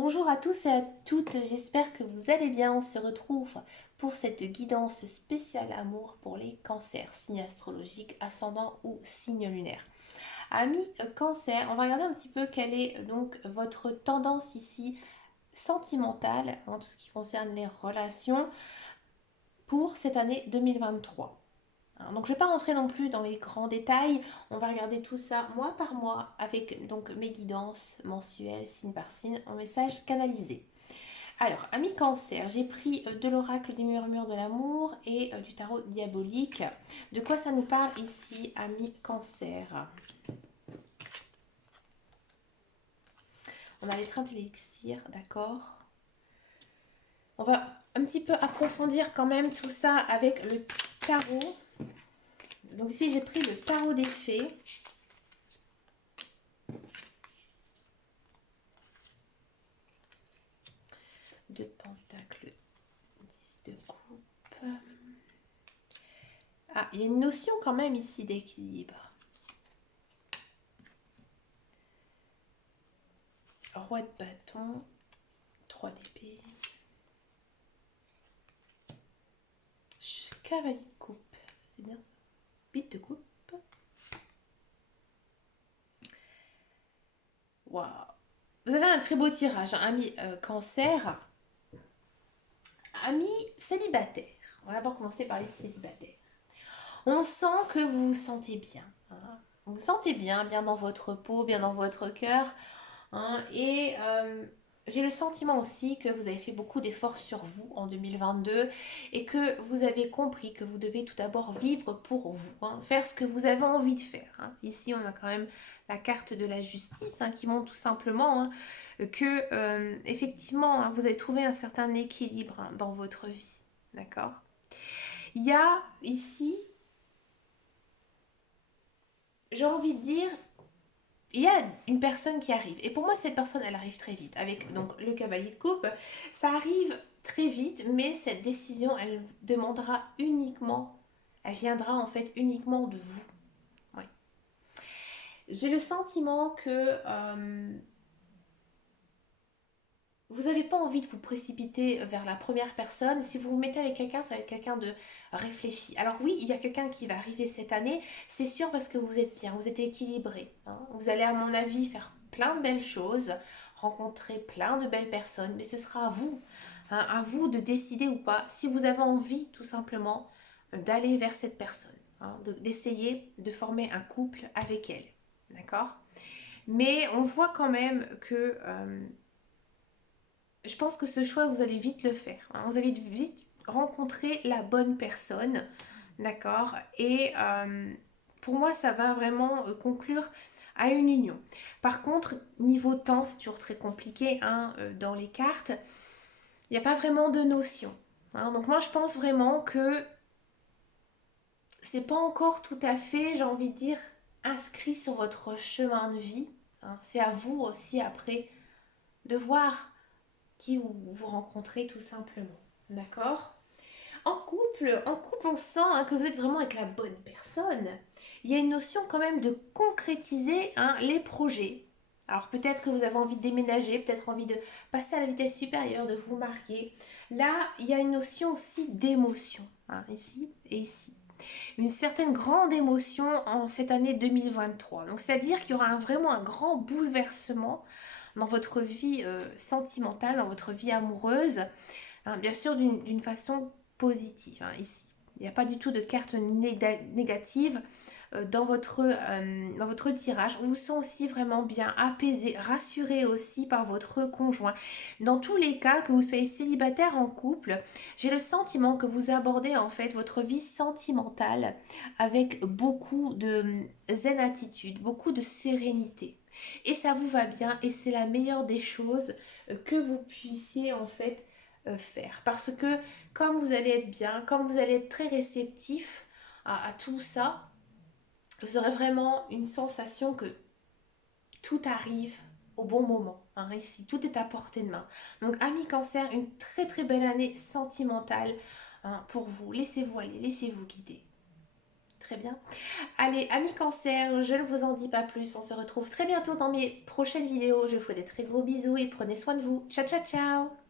Bonjour à tous et à toutes, j'espère que vous allez bien. On se retrouve pour cette guidance spéciale amour pour les cancers, signes astrologiques, ascendant ou signe lunaire. Amis cancer, on va regarder un petit peu quelle est donc votre tendance ici sentimentale en tout ce qui concerne les relations pour cette année 2023. Donc je ne vais pas rentrer non plus dans les grands détails, on va regarder tout ça mois par mois avec donc mes guidances mensuelles, signe par signe, en message canalisé. Alors, ami cancer, j'ai pris de l'oracle des murmures de l'amour et du tarot diabolique. De quoi ça nous parle ici, ami cancer? On a les 30 élixirs, d'accord. On va un petit peu approfondir quand même tout ça avec le tarot. Donc ici, j'ai pris le tarot des fées. Deux pentacles, 10 de coupe. Ah, il y a une notion quand même ici d'équilibre. Roi de bâton, 3 d'épée. Cavalier de coupe, c'est bien ça. Bite de coupe. Waouh. Vous avez un très beau tirage, hein, ami cancer. Ami célibataire. On va d'abord commencer par les célibataires. On sent que vous vous sentez bien. Hein. Vous vous sentez bien, bien dans votre peau, bien dans votre cœur. Hein, et j'ai le sentiment aussi que vous avez fait beaucoup d'efforts sur vous en 2022 et que vous avez compris que vous devez tout d'abord vivre pour vous, hein, faire ce que vous avez envie de faire. Hein. Ici, on a quand même la carte de la justice qui montre tout simplement que effectivement, vous avez trouvé un certain équilibre dans votre vie. D'accord. Il y a ici, j'ai envie de dire, il y a une personne qui arrive. Et pour moi, cette personne, elle arrive très vite. Avec donc le cavalier de coupe, ça arrive très vite, mais cette décision, elle demandera uniquement, elle viendra en fait uniquement de vous. Oui. J'ai le sentiment que vous n'avez pas envie de vous précipiter vers la première personne. Si vous vous mettez avec quelqu'un, ça va être quelqu'un de réfléchi. Alors oui, il y a quelqu'un qui va arriver cette année, c'est sûr parce que vous êtes bien, vous êtes équilibré. Hein. Vous allez à mon avis faire plein de belles choses, rencontrer plein de belles personnes, mais ce sera à vous de décider ou pas si vous avez envie tout simplement d'aller vers cette personne, hein, d'essayer de former un couple avec elle. D'accord. Mais on voit quand même que je pense que ce choix, vous allez vite le faire. Hein. Vous allez vite rencontrer la bonne personne, d'accord. Et pour moi, ça va vraiment conclure à une union. Par contre, niveau temps, c'est toujours très compliqué hein, dans les cartes. Il n'y a pas vraiment de notion. Hein. Donc moi, je pense vraiment que c'est pas encore tout à fait, j'ai envie de dire, inscrit sur votre chemin de vie. Hein. C'est à vous aussi après de voir qui vous rencontrez tout simplement. D'accord. En couple, on sent hein, que vous êtes vraiment avec la bonne personne. Il y a une notion quand même de concrétiser hein, les projets. Alors peut-être que vous avez envie de déménager, peut-être envie de passer à la vitesse supérieure, de vous marier. Là, il y a une notion aussi d'émotion, hein, ici et ici. Une certaine grande émotion en cette année 2023. Donc c'est-à-dire qu'il y aura vraiment un grand bouleversement dans votre vie sentimentale, dans votre vie amoureuse, hein, bien sûr d'une façon positive hein, ici. Il n'y a pas du tout de carte négative dans votre tirage. On vous sent aussi vraiment bien apaisé, rassuré aussi par votre conjoint. Dans tous les cas, que vous soyez célibataire en couple, j'ai le sentiment que vous abordez en fait votre vie sentimentale avec beaucoup de zen attitude, beaucoup de sérénité. Et ça vous va bien et c'est la meilleure des choses que vous puissiez en fait faire. Parce que comme vous allez être bien, comme vous allez être très réceptif à tout ça, vous aurez vraiment une sensation que tout arrive au bon moment. Hein, ici, tout est à portée de main. Donc, ami cancer, une très très belle année sentimentale hein, pour vous. Laissez-vous aller, laissez-vous guider. très bien. Allez, amis cancer, je ne vous en dis pas plus. On se retrouve très bientôt dans mes prochaines vidéos. Je vous fais des très gros bisous et prenez soin de vous. Ciao, ciao, ciao!